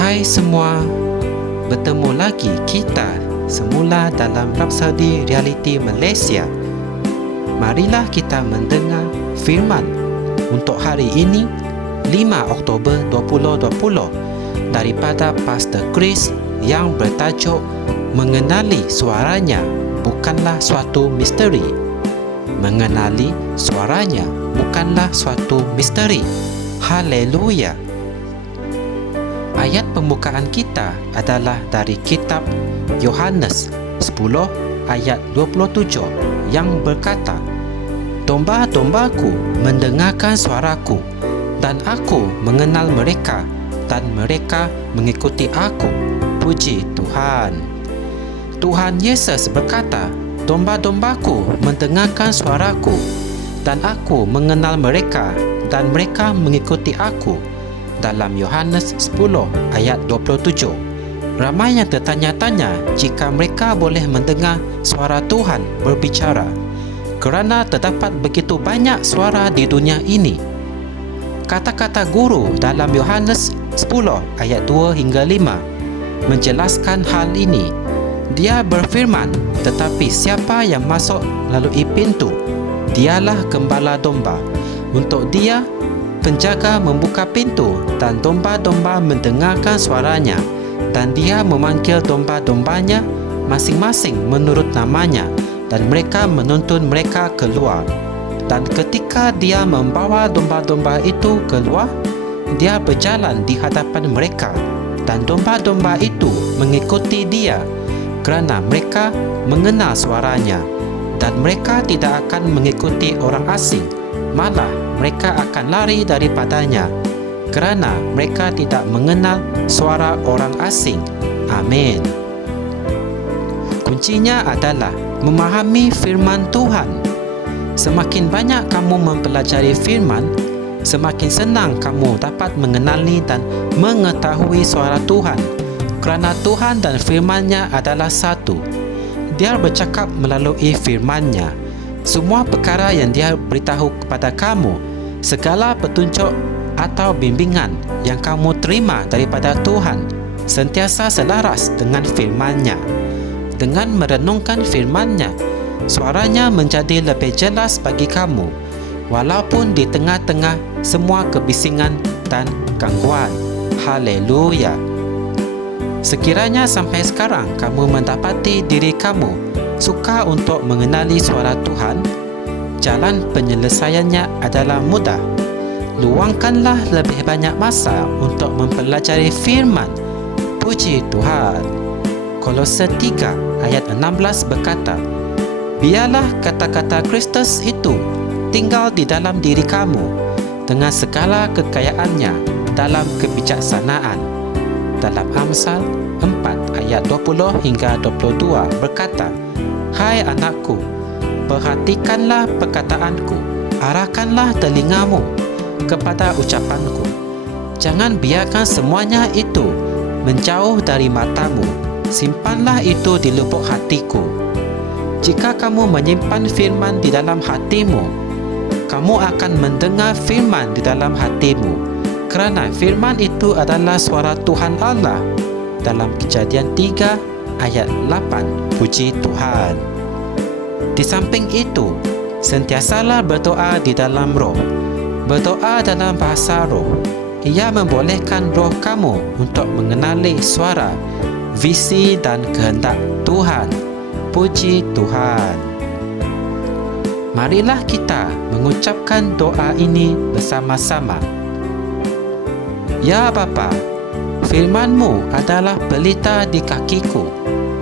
Hai semua, bertemu lagi kita semula dalam Rapsodi Realiti Malaysia. Marilah kita mendengar firman untuk hari ini 5 Oktober 2020 daripada Pastor Chris yang bertajuk Mengenali Suaranya Bukanlah Suatu Misteri. Mengenali suaranya bukanlah suatu misteri. Haleluya. Ayat pembukaan kita adalah dari kitab Yohanes 10 ayat 27 yang berkata, "Domba-dombaku mendengarkan suaraku, dan aku mengenal mereka, dan mereka mengikuti aku." Puji Tuhan. Tuhan Yesus berkata, "Domba-dombaku mendengarkan suaraku, dan aku mengenal mereka, dan mereka mengikuti aku." Dalam Yohanes 10 ayat 27. Ramai yang tertanya-tanya jika mereka boleh mendengar suara Tuhan berbicara, kerana terdapat begitu banyak suara di dunia ini. Kata-kata guru dalam Yohanes 10 ayat 2 hingga 5 menjelaskan hal ini. Dia berfirman, "Tetapi siapa yang masuk melalui pintu, dialah gembala domba. Untuk dia, penjaga membuka pintu dan domba-domba mendengarkan suaranya, dan dia memanggil domba-dombanya masing-masing menurut namanya, dan mereka menuntun mereka keluar. Dan ketika dia membawa domba-domba itu keluar, dia berjalan di hadapan mereka, dan domba-domba itu mengikuti dia, kerana mereka mengenal suaranya, dan mereka tidak akan mengikuti orang asing, malah mereka akan lari daripadanya, kerana mereka tidak mengenal suara orang asing." Amin. Kuncinya adalah memahami firman Tuhan. Semakin banyak kamu mempelajari firman, semakin senang kamu dapat mengenali dan mengetahui suara Tuhan, kerana Tuhan dan firman-Nya adalah satu. Dia bercakap melalui firman-Nya. Semua perkara yang Dia beritahu kepada kamu, segala petunjuk atau bimbingan yang kamu terima daripada Tuhan, sentiasa selaras dengan firman-Nya. Dengan merenungkan firman-Nya, suaranya menjadi lebih jelas bagi kamu, walaupun di tengah-tengah semua kebisingan dan gangguan. Haleluya. Sekiranya sampai sekarang kamu mendapati diri kamu suka untuk mengenali suara Tuhan, jalan penyelesaiannya adalah mudah. Luangkanlah lebih banyak masa untuk mempelajari firman. Puji Tuhan. Kolose 3 ayat 16 berkata, "Biarlah kata-kata Kristus itu tinggal di dalam diri kamu dengan segala kekayaannya dalam kebijaksanaan." Dalam Amsal 4 ayat 20 hingga 22 berkata, "Hai anakku, perhatikanlah perkataanku, arahkanlah telingamu kepada ucapanku. Jangan biarkan semuanya itu menjauh dari matamu, simpanlah itu di lubuk hatiku. Jika kamu menyimpan firman di dalam hatimu, kamu akan mendengar firman di dalam hatimu, kerana firman itu adalah suara Tuhan Allah." Dalam Kejadian 3 ayat 8. Puji Tuhan. Di samping itu, sentiasalah berdoa di dalam roh. Berdoa dalam bahasa roh. Ia membolehkan roh kamu untuk mengenali suara, visi dan kehendak Tuhan. Puji Tuhan. Marilah kita mengucapkan doa ini bersama-sama. Ya Bapa, firman-Mu adalah pelita di kakiku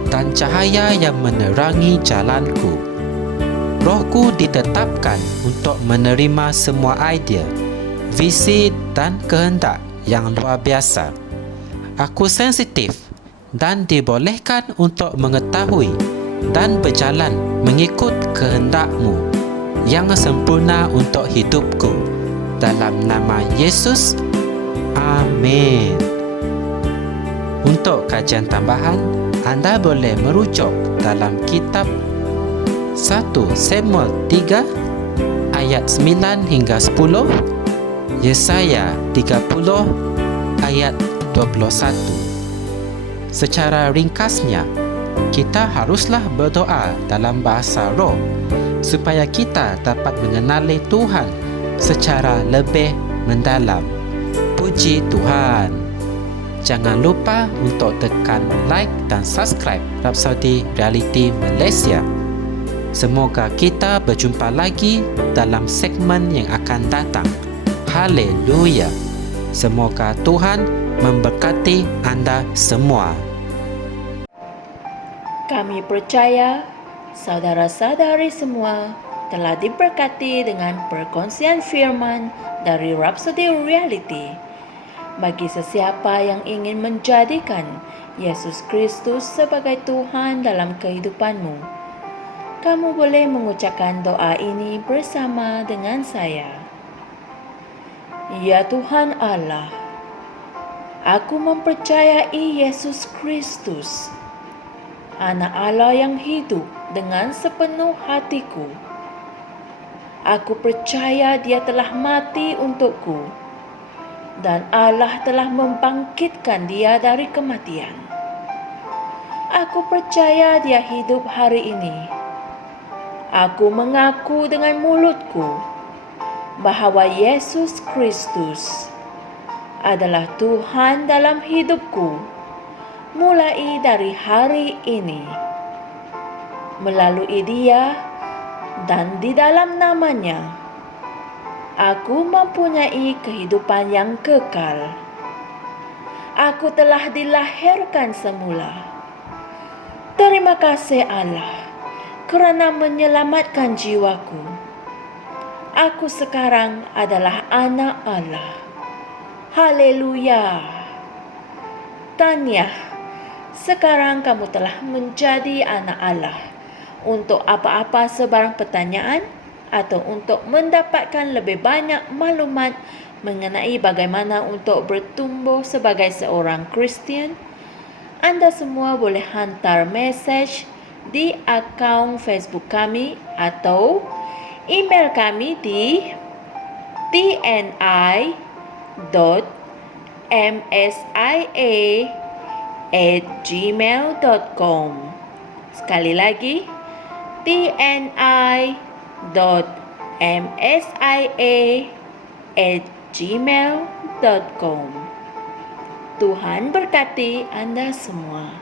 dan cahaya yang menerangi jalanku. Rohku ditetapkan untuk menerima semua idea, visi dan kehendak yang luar biasa. Aku sensitif dan dibolehkan untuk mengetahui dan berjalan mengikut kehendak-Mu yang sempurna untuk hidupku. Dalam nama Yesus, amin. Untuk kajian tambahan, anda boleh merujuk dalam kitab 1 Samuel 3 ayat 9 hingga 10, Yesaya 30 ayat Secara ringkasnya, kita haruslah berdoa dalam bahasa roh supaya kita dapat mengenali Tuhan secara lebih mendalam. Puji Tuhan. Jangan lupa untuk tekan like dan subscribe Rhapsody Reality Malaysia. Semoga kita berjumpa lagi dalam segmen yang akan datang. Haleluya. Semoga Tuhan memberkati anda semua. Kami percaya saudara-saudari semua telah diberkati dengan perkongsian firman dari Rhapsody Reality. Bagi sesiapa yang ingin menjadikan Yesus Kristus sebagai Tuhan dalam kehidupanmu, kamu boleh mengucapkan doa ini bersama dengan saya. Ya Tuhan Allah, aku mempercayai Yesus Kristus, Anak Allah yang hidup dengan sepenuh hatiku. Aku percaya Dia telah mati untukku dan Allah telah membangkitkan Dia dari kematian. Aku percaya Dia hidup hari ini. Aku mengaku dengan mulutku bahwa Yesus Kristus adalah Tuhan dalam hidupku mulai dari hari ini. Melalui Dia dan di dalam nama-Nya, aku mempunyai kehidupan yang kekal. Aku telah dilahirkan semula. Terima kasih Allah kerana menyelamatkan jiwaku. Aku sekarang adalah anak Allah. Haleluya. Tahniah, sekarang kamu telah menjadi anak Allah. Untuk apa-apa sebarang pertanyaan atau untuk mendapatkan lebih banyak maklumat mengenai bagaimana untuk bertumbuh sebagai seorang Kristian, anda semua boleh hantar mesej di akaun Facebook kami atau email kami di tni.msia@gmail.com. Sekali lagi, tni.msia@gmail.com. Tuhan berkati anda semua.